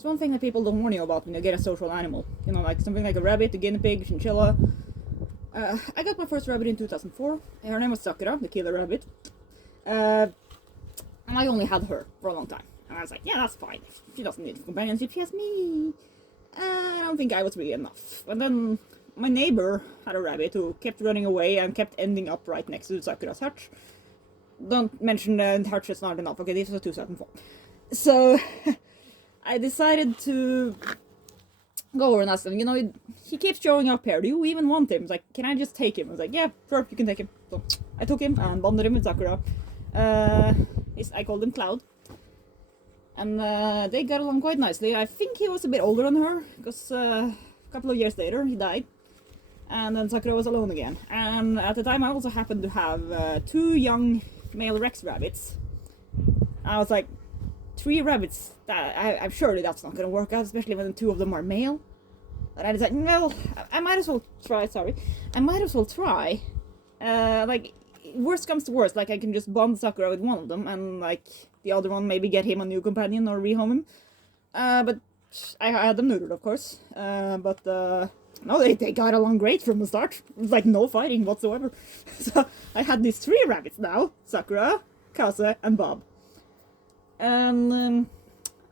It's one thing that people don't warn you about when you get a social animal. You know, like something like a rabbit, a guinea pig, chinchilla. I got my first rabbit in 2004. Her name was Sakura, the killer rabbit. And I only had her for a long time. And I was like, yeah, that's fine. She doesn't need companionship, she has me. I don't think I was really enough. And then my neighbor had a rabbit who kept running away and kept ending up right next to Sakura's hutch. Don't mention the hutch, it's not enough. Okay, this was 2004. So I decided to go over and ask him, you know, he keeps showing up here. Do you even want him? He's like, can I just take him? I was like, yeah, sure, you can take him. So I took him and bonded him with Sakura. I called him Cloud. And they got along quite nicely. I think he was a bit older than her, because a couple of years later he died. And then Sakura was alone again. And at the time I also happened to have 2 young male Rex rabbits. I was like, 3 rabbits, I'm sure that's not going to work out, especially when 2 of them are male. And I decided, well, I might as well try, like, worst comes to worst, like I can just bond Sakura with one of them and like the other one maybe get him a new companion or rehome him. But I had them neutered, of course. No, they got along great from the start. It was like no fighting whatsoever. So I had these 3 rabbits now: Sakura, Kaze, and Bob. And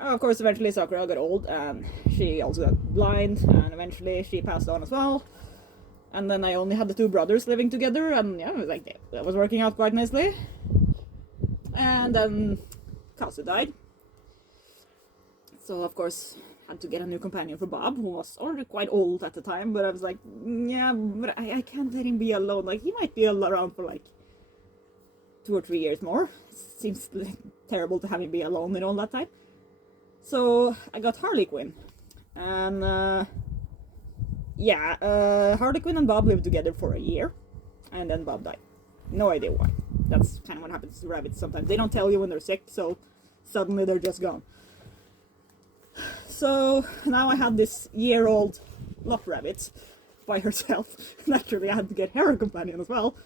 of course, eventually Sakura got old and she also got blind, and eventually she passed on as well. And then I only had the 2 brothers living together, and yeah, it was like that was working out quite nicely. And then Kazu died. So of course had to get a new companion for Bob, who was already quite old at the time, but I was like, yeah, but I can't let him be alone. Like, he might be around for like 2 or 3 years more. It seems terrible to have him be alone in all that time. So I got Harley Quinn. And Harley Quinn and Bob lived together for a year, and then Bob died. No idea why. That's kind of what happens to rabbits sometimes. They don't tell you when they're sick, so suddenly they're just gone. So now I had this year-old Lop rabbit by herself. Naturally, I had to get her a companion as well.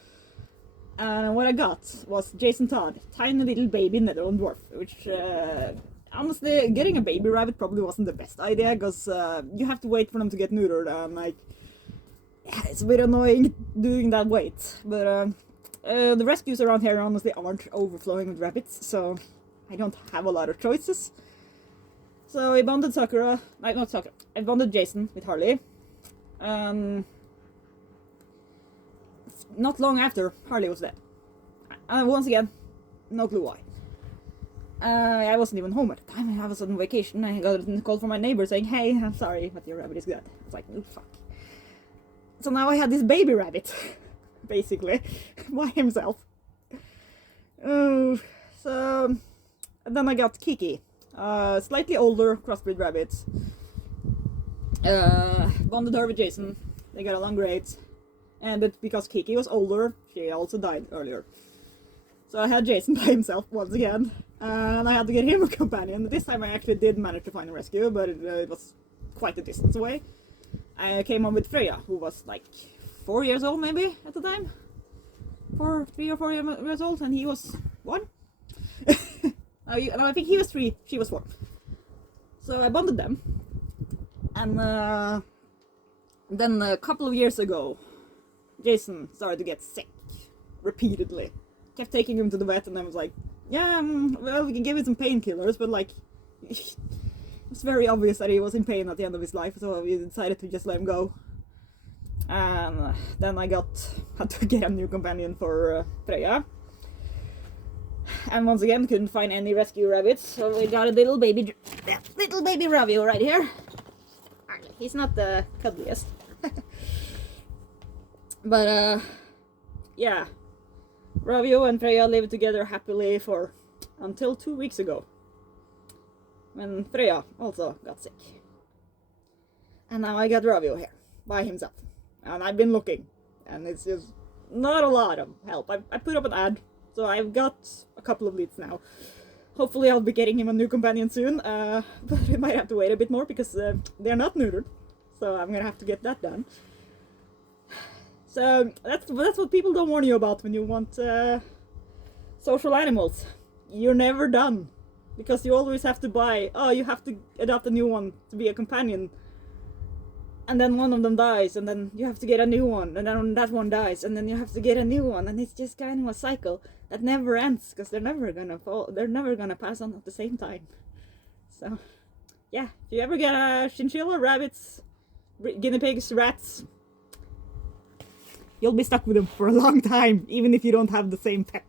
And what I got was Jason Todd, tiny little baby Netherland dwarf, which honestly, getting a baby rabbit probably wasn't the best idea, because you have to wait for them to get neutered, and like, yeah, it's a bit annoying doing that wait. But the rescues around here honestly aren't overflowing with rabbits, so I don't have a lot of choices. So I bonded I bonded Jason with Harley. Not long after, Harley was dead. Once again, no clue why. I wasn't even home at the time. I was on vacation. I got a call from my neighbor saying, hey, I'm sorry, but your rabbit is dead. I was like, oh, fuck. So now I had this baby rabbit, basically, by himself. Oh, so and then I got Kiki, slightly older crossbreed rabbit. Bonded her with Jason. They got along great. But because Kiki was older, she also died earlier. So I had Jason by himself once again, and I had to get him a companion. This time I actually did manage to find a rescue, but it was quite a distance away. I came on with Freya, who was like 4 years old maybe at the time. 3 or 4 years old, and he was 1. I think he was 3, she was 4. So I bonded them. And then a couple of years ago, Jason started to get sick repeatedly. Kept taking him to the vet, and I was like, yeah, well, we can give him some painkillers, but like, it was very obvious that he was in pain at the end of his life, so we decided to just let him go. And then I had to get a new companion for Freya. And once again, couldn't find any rescue rabbits, so we got a little baby Ravio right here. He's not the cuddliest. But yeah, Ravio and Freya lived together happily until 2 weeks ago, when Freya also got sick. And now I got Ravio here by himself, and I've been looking, and it's just not a lot of help. I put up an ad, so I've got a couple of leads now. Hopefully I'll be getting him a new companion soon, but we might have to wait a bit more because they're not neutered, so I'm gonna have to get that done. So that's what people don't warn you about when you want social animals. You're never done. because you always have to buy, oh, you have to adopt a new one to be a companion, and then one of them dies, and then you have to get a new one, and then that one dies, and then you have to get a new one, and it's just kind of a cycle that never ends, because they're never gonna pass on at the same time. So yeah, if you ever get a chinchilla, rabbits, guinea pigs, rats, you'll be stuck with them for a long time, even if you don't have the same pet.